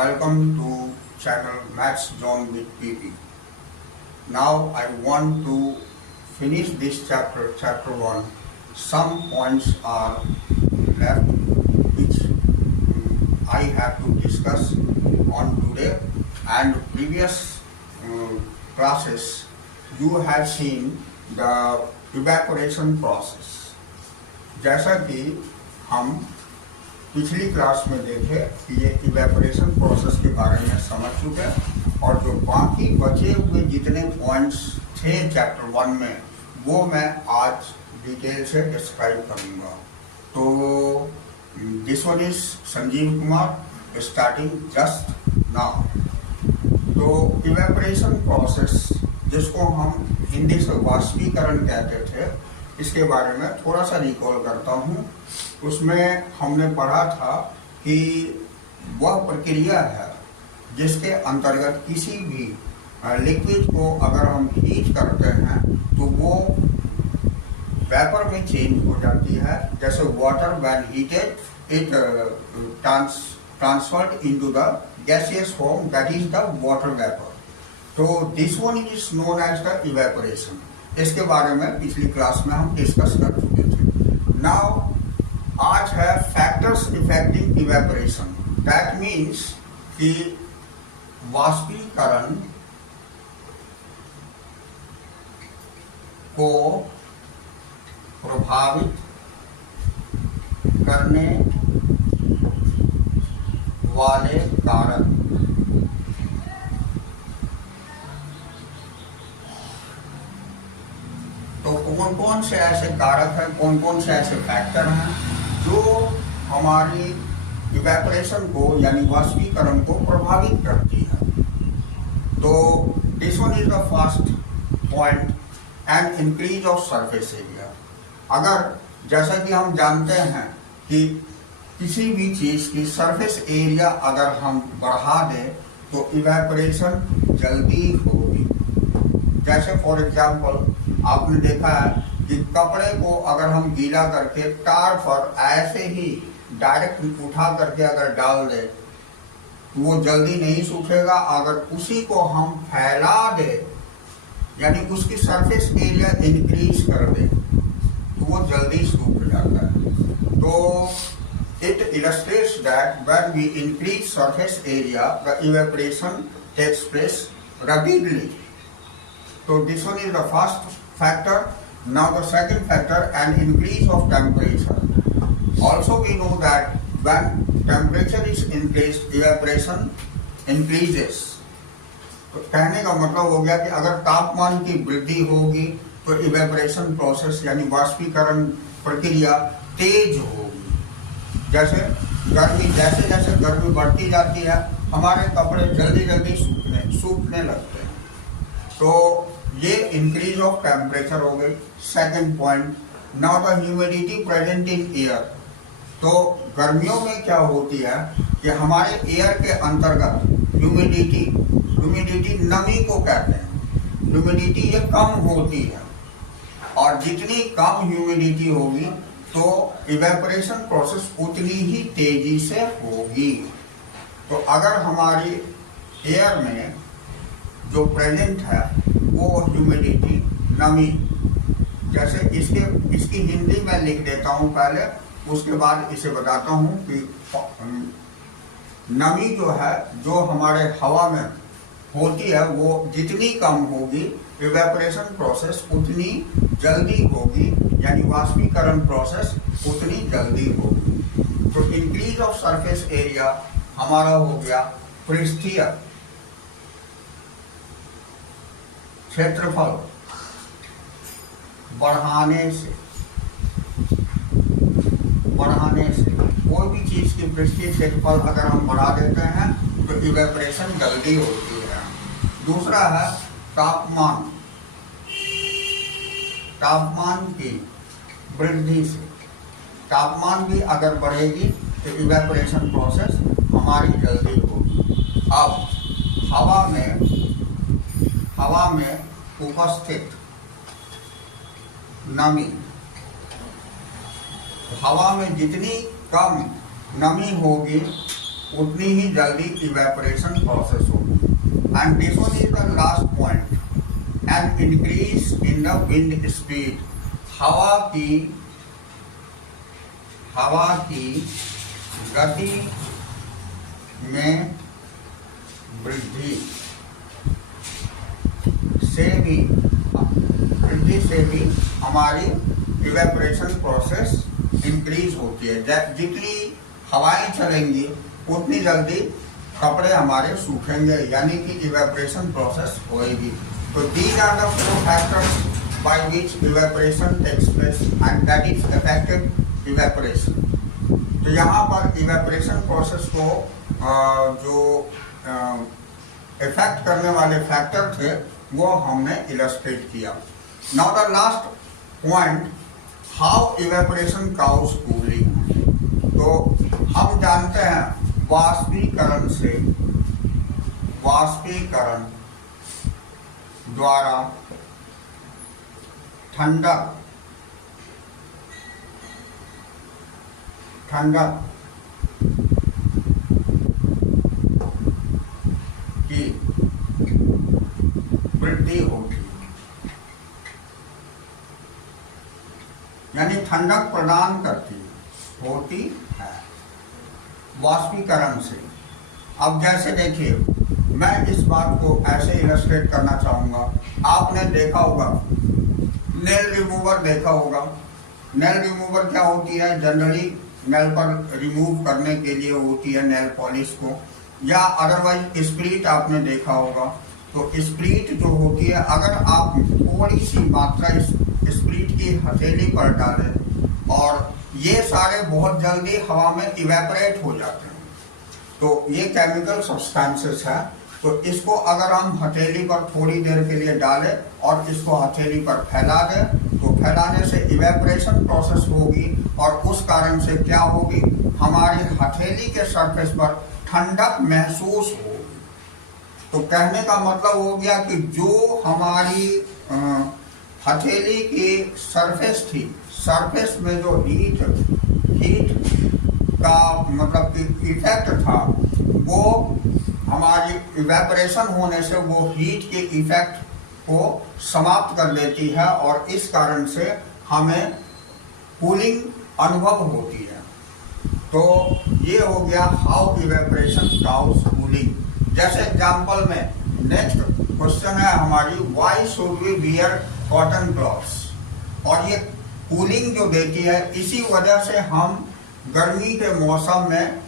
welcome to channel Maths Zone with PP. Now I want to finish this chapter 1. Some points are left which I have to discuss on today, and previous classes you have seen the evaporation process. जैसा कि हम पिछली class में देखे कि ये evaporation process के बारे में समझ चुके, और जो बाकी बचे हुए जितने पॉइंट्स थे चैप्टर 1 में वो मैं आज डिटेल से डिस्क्राइब करूँगा। तो this one is Sanjeev Kumar starting just now. तो इवेपोरेशन प्रोसेस, जिसको हम हिंदी से वाष्पीकरण कहते थे, इसके बारे में थोड़ा सा रिकॉल करता हूँ। उसमें हमने पढ़ा था कि वह प्रक्रिया है जिसके अंतर्गत किसी भी लिक्विड को अगर हम हीट करते हैं तो वो वेपर में चेंज हो जाती है। जैसे water when heated it transferred into the gaseous form, that is the water vapour. तो this one is known as the evaporation. इसके बारे में पिछली क्लास में हम डिस्कस कर चुके थे। नाउ आज है factors affecting evaporation. That means कि वाष्पीकरण को प्रभावित करने वाले कारक। तो कौन कौन से ऐसे कारक हैं, कौन कौन से ऐसे फैक्टर हैं जो हमारी इवेपोरेशन को यानी वाष्पीकरण को प्रभावित करती है। तो this one is the first point, and increase of surface area. अगर जैसा कि हम जानते हैं कि किसी भी चीज की सरफेस एरिया अगर हम बढ़ा दें तो इवेपोरेशन जल्दी होगी। जैसे फॉर एग्जाम्पल आपने देखा है कि कपड़े को अगर हम गीला करके तार पर ऐसे ही डायरेक्ट उठा करके अगर डाल दे तो वो जल्दी नहीं सूखेगा। अगर उसी को हम फैला दे यानी उसकी सरफेस एरिया इंक्रीज कर दे तो वो जल्दी सूख जाता है। तो it illustrates that when we increase surface area the evaporation takes place rapidly. So this one is the first factor. Now the second factor, an increase of temperature. Also we know that when temperature is increased, evaporation increases. तो कहने का मतलब हो गया कि अगर तापमान की वृद्धि होगी तो इवेपोरेशन प्रोसेस यानी वाष्पीकरण प्रक्रिया तेज होगी। जैसे जैसे गर्मी बढ़ती जाती है हमारे कपड़े जल्दी सूखने लगते हैं। तो ये इंक्रीज ऑफ टेम्परेचर हो गई। Second point, now the humidity present in air. तो गर्मियों में क्या होती है कि हमारे एयर के अंतर्गत ह्यूमिडिटी नमी को कहते हैं। ह्यूमिडिटी ये कम होती है, और जितनी कम ह्यूमिडिटी होगी तो इवेपोरेशन प्रोसेस उतनी ही तेजी से होगी। तो अगर हमारी एयर में जो प्रेजेंट है वो ह्यूमिडिटी नमी, जैसे इसकी हिंदी में लिख देता हूँ पहले, उसके बाद इसे बताता हूँ कि नमी जो है जो हमारे हवा में होती है वो जितनी कम होगी इवेपोरेशन प्रोसेस उतनी जल्दी होगी, यानी वाष्पीकरण प्रोसेस उतनी जल्दी होगी। तो इंक्रीज ऑफ सरफेस एरिया हमारा हो गया पृष्ठीय क्षेत्रफल बढ़ाने से कोई भी चीज की पृष्ठीय क्षेत्रफल अगर हम बढ़ा देते हैं तो इवेपोरेशन जल्दी होती है। दूसरा है तापमान की वृद्धि से। तापमान भी अगर बढ़ेगी तो इवेपोरेशन प्रोसेस हमारी जल्दी होगी। अब हवा में उपस्थित नमी, हवा में जितनी कम नमी होगी उतनी ही जल्दी इवेपोरेशन प्रोसेस होगी। And this one is the last point, an increase in the wind speed. हवा की गति में वृद्धि से भी हमारी इवेपोरेशन प्रोसेस इंक्रीज होती है। जितनी हवाएं चलेंगी उतनी जल्दी कपड़े हमारे सूखेंगे, यानी कि इवेपोरेशन प्रोसेस होएगी। तो these are the 4 factors by which evaporation takes place and that is effective evaporation. तो यहाँ पर इवेपोरेशन प्रोसेस को जो इफेक्ट करने वाले फैक्टर थे वो हमने इलस्ट्रेट किया। Now the last point, how evaporation cause cooling. तो हम जानते हैं वाष्पीकरण द्वारा ठंडक की वृद्धि होती है, यानी ठंडक प्रदान होती है वाष्पीकरण से। अब जैसे देखिए, मैं इस बात को ऐसे इलस्ट्रेट करना चाहूंगा। आपने देखा होगा नेल रिमूवर देखा होगा। नेल रिमूवर क्या होती है? जनरली नेल पर रिमूव करने के लिए होती है नेल पॉलिश को, या अदरवाइज स्प्रीट आपने देखा होगा। तो स्प्रीट जो होती है, अगर आप थोड़ी सी मात्रा स्प्रीट की हथेली पर डालें और ये सारे बहुत जल्दी हवा में इवेपोरेट हो जाते हैं। तो ये केमिकल सब्सटेंसेस है। तो इसको अगर हम हथेली पर थोड़ी देर के लिए डालें और इसको हथेली पर फैला दें, तो फैलाने से इवेपोरेशन प्रोसेस होगी और उस कारण से क्या होगी, हमारी हथेली के सरफेस पर ठंडक महसूस होगी। तो कहने का मतलब हो गया कि जो हमारी हथेली की सरफेस थी, सरफेस में जो हीट का मतलब कि इफेक्ट था, वो हमारी इवेपोरेशन होने से वो हीट के इफेक्ट को समाप्त कर देती है और इस कारण से हमें कूलिंग अनुभव होती है। तो ये हो गया हाउ इवेपोरेशन काउज कूलिंग। जैसे एग्जांपल में नेक्स्ट क्वेश्चन है हमारी, why should we wear cotton clothes. और ये कूलिंग जो देती है, इसी वजह से हम गर्मी के मौसम में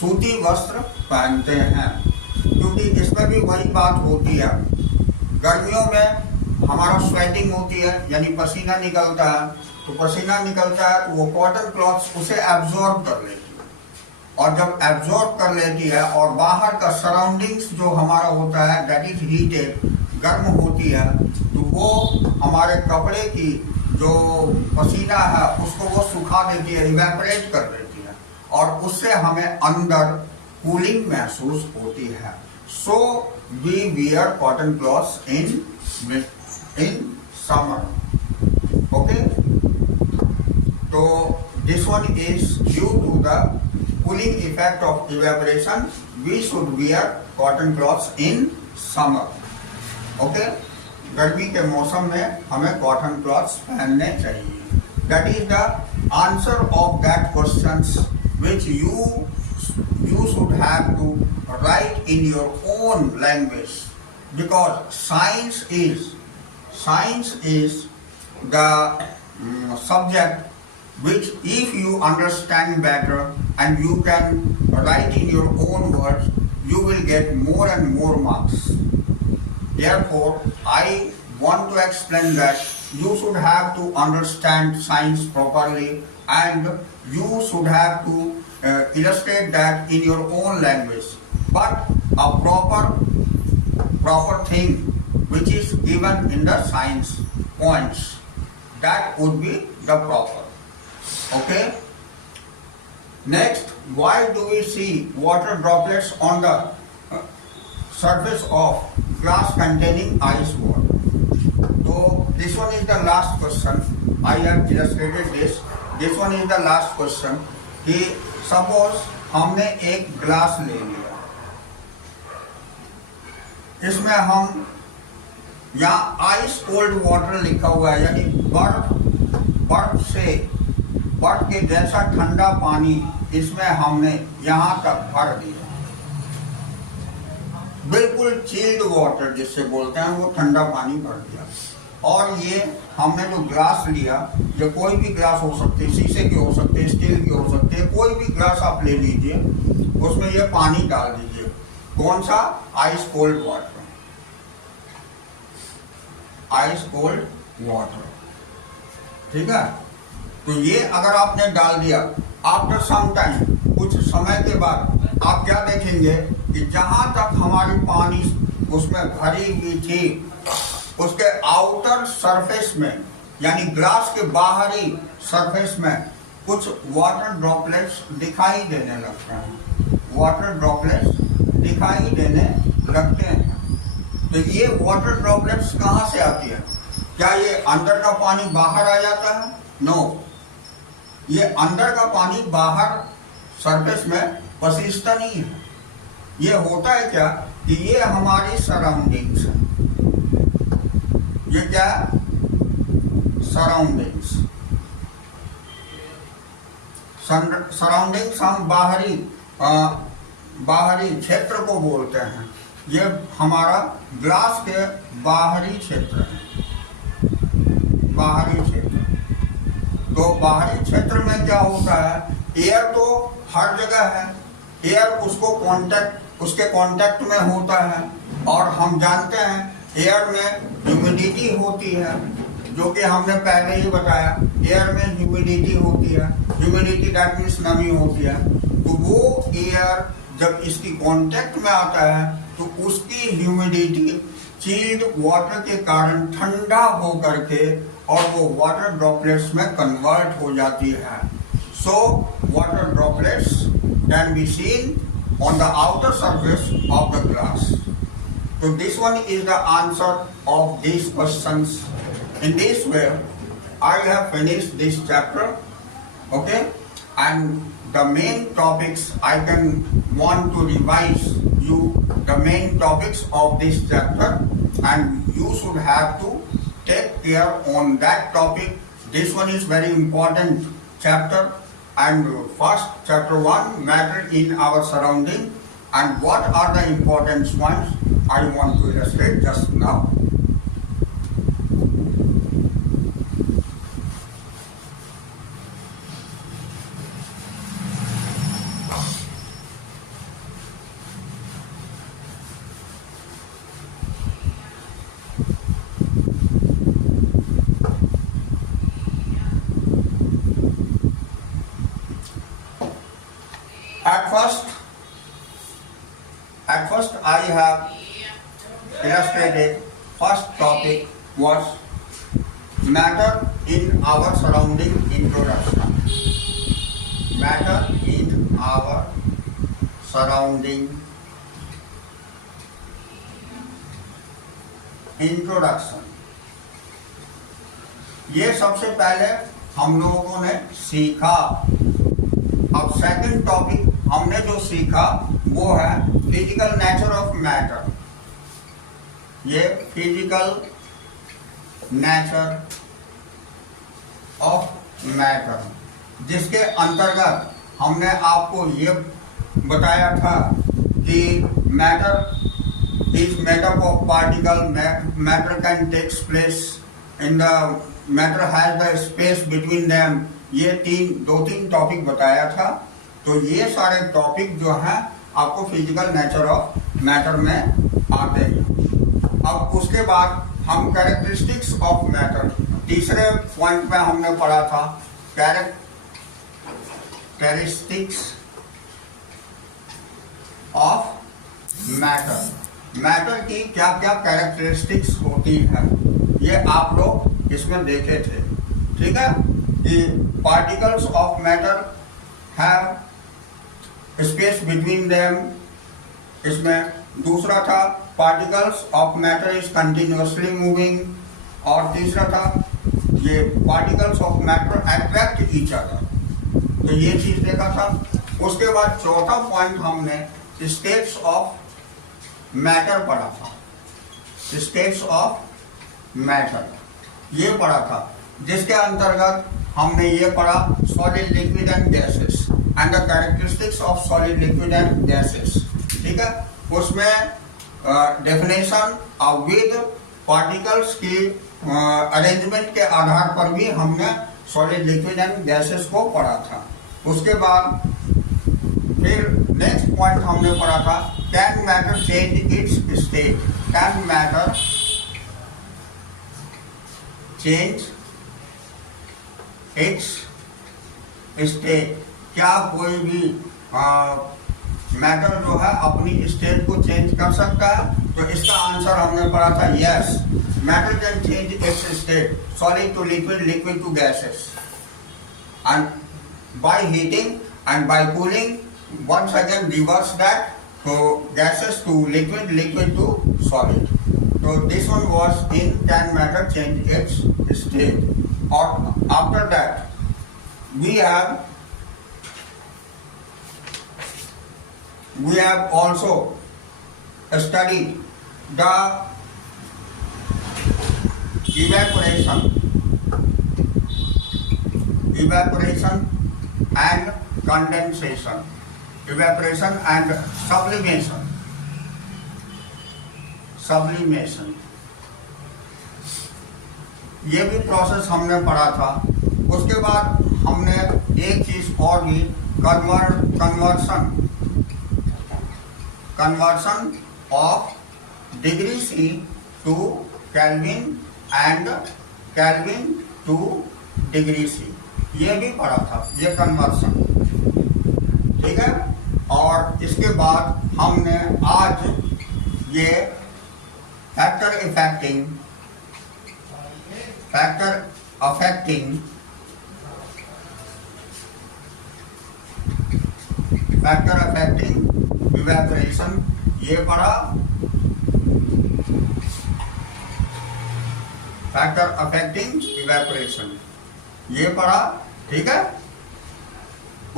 सूती वस्त्र पहनते हैं, क्योंकि इसमें भी वही बात होती है। गर्मियों में हमारा स्वेटिंग होती है, यानी पसीना निकलता है। तो पसीना निकलता है तो वो कॉटन क्लॉथ्स उसे एब्जॉर्ब कर लेती है, और जब एब्जॉर्ब कर लेती है और बाहर का सराउंडिंग्स जो हमारा होता है दैट इज हीटेड, गर्म होती है, तो वो हमारे कपड़े की जो पसीना है उसको वो सुखा देती है, इवेपोरेट कर देती है, और उससे हमें अंदर कूलिंग महसूस होती है। So we wear cotton clothes in summer. Okay, तो this one is due to the cooling effect of evaporation, we should wear cotton clothes in summer. Okay, गर्मी के मौसम में हमें कॉटन क्लॉथ्स पहनने चाहिए। That is the answer of that questions which you should have to write in your own language, because science is the subject which if you understand better and you can write in your own words, you will get more and more marks. Therefore, I want to explain that you should have to understand science properly, and you should have to illustrate that in your own language. But a proper thing which is given in the science points, that would be the proper. Okay. Next, why do we see water droplets on the surface of glass containing ice water? So this one is the last question. I have illustrated this. This one is the last question. Suppose हमने एक glass ले लिया, इसमें हम यहाँ ice cold water लिखा हुआ है, यानी बर्फ के जैसा ठंडा पानी इसमें हमने यहाँ तक भर दिया। बिल्कुल चिल्ड वाटर जिससे बोलते हैं, वो ठंडा पानी भर दिया। और ये हमने जो ग्लास लिया, ये कोई भी ग्लास हो सकते, शीशे के हो सकते, स्टील के हो सकते, कोई भी ग्लास आप ले लीजिए, उसमें ये पानी डाल दीजिए। कौन सा? Ice cold water, ice cold water, ठीक है। तो ये अगर आपने डाल दिया, आफ्टर सम टाइम, कुछ समय के बाद आप क्या देखेंगे कि जहां तक हमारी पानी उसमें भरी हुई थी, उसके आउटर सरफेस में, यानी ग्लास के बाहरी सरफेस में कुछ वाटर ड्रॉपलेट्स दिखाई देने लगते हैं, वाटर ड्रॉपलेट्स दिखाई देने लगते हैं। तो ये वाटर ड्रॉपलेट्स कहाँ से आती है? क्या ये अंदर का पानी बाहर आ जाता है? नो, ये अंदर का पानी बाहर सरफेस में पसीजता नहीं है। ये होता है क्या कि ये हमारी सराउंडिंग्स है। ये क्या है? सराउंडिंग्स। सराउंडिंग्स हम बाहरी क्षेत्र को बोलते हैं। ये हमारा ग्लास के बाहरी क्षेत्र है, बाहरी क्षेत्र। तो बाहरी क्षेत्र में क्या होता है? एयर तो हर जगह है, एयर उसके कांटेक्ट में होता है, और हम जानते हैं एयर में ह्यूमिडिटी होती है, जो कि हमने पहले ही बताया, एयर में ह्यूमिडिटी होती है। ह्यूमिडिटी दैट मीन्स नमी होती है। तो वो एयर जब इसकी कांटेक्ट में आता है तो उसकी ह्यूमिडिटी चिल्ड वाटर के कारण ठंडा हो करके और वो वाटर ड्रॉपलेट्स में कन्वर्ट हो जाती है। So water droplets can be seen on the outer surface of the glass. So this one is the answer of these questions. In this way, I have finished this chapter, okay? And the main topics, I can want to revise you the main topics of this chapter, and you should have to take care on that topic. This one is very important chapter, and first chapter 1, matter in our surrounding, and what are the important ones I want to illustrate just now. At first I have illustrated. First topic was matter in our surrounding introduction. Matter in our surrounding introduction. ये सबसे पहले हम लोगों ने सीखा। अब second topic हमने जो सीखा वो है फिजिकल नेचर ऑफ मैटर। ये फिजिकल नेचर ऑफ मैटर, जिसके अंतर्गत हमने आपको ये बताया था कि matter is made up of particle, matter can takes place in the matter has the space between them. ये दो तीन टॉपिक बताया था। तो ये सारे टॉपिक जो हैं आपको फिजिकल नेचर ऑफ मैटर में आते हैं। अब उसके बाद हम कैरेक्टरिस्टिक्स ऑफ मैटर, तीसरे पॉइंट में हमने पढ़ा था कैरेक्टरिस्टिक्स ऑफ मैटर। मैटर की क्या क्या कैरेक्टरिस्टिक्स होती है ये आप लोग इसमें देखे थे, ठीक है। कि particles of matter have space between them, इसमें दूसरा था particles of matter is continuously moving, और तीसरा था ये particles of matter attract each other. तो ये चीज देखा था। उसके बाद चौथा पॉइंट हमने स्टेट्स ऑफ मैटर पढ़ा था, स्टेट्स ऑफ मैटर ये पढ़ा था, जिसके अंतर्गत हमने ये पढ़ा solid liquid and gases and the characteristics of solid liquid and gases. ठीक है, उसमें डेफिनेशन विद पार्टिकल्स की अरेंजमेंट के आधार पर भी हमने सॉलिड लिक्विड एंड गैसेस को पढ़ा था। उसके बाद फिर नेक्स्ट पॉइंट हमने पढ़ा था can matter change its state, can matter change its state, क्या कोई भी मैटर जो है अपनी स्टेट को चेंज कर सकता है? तो इसका आंसर हमने पढ़ा था yes, matter can change its state, solid to liquid, liquid to gases, and by heating and by cooling once again reverse that, so gases to liquid, liquid to solid. So this one was in can matter change its state. Or after that we have also studied the evaporation and condensation, evaporation and sublimation ये भी process हमने पढ़ा था। उसके बाद हमने एक चीज और भी conversion of degree C to Kelvin and Kelvin to degree C, ये भी पढ़ा था, ये कन्वर्सन। ठीक है, और इसके बाद हमने आज ये फैक्टर अफेक्टिंग इवेपोरेशन ये पढ़ा, फैक्टर अफेक्टिंग इवेपोरेशन ये पढ़ा। ठीक है,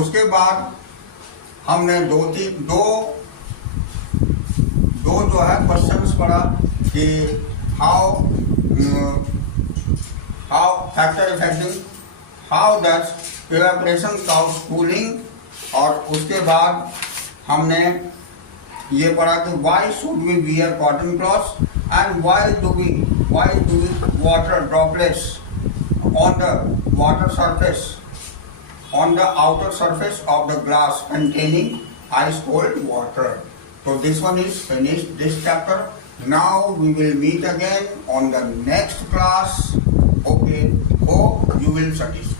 उसके बाद हमने दो जो है क्वेश्चंस पढ़ा कि how factor affecting, how does evaporation cause cooling, और उसके बाद हमने ये पढ़ा कि why should we wear cotton clothes and why do we water droplets on the water surface, on the outer surface of the glass containing ice cold water. So this one is finished, this chapter. Now we will meet again on the next class. Okay, hope you will satisfy.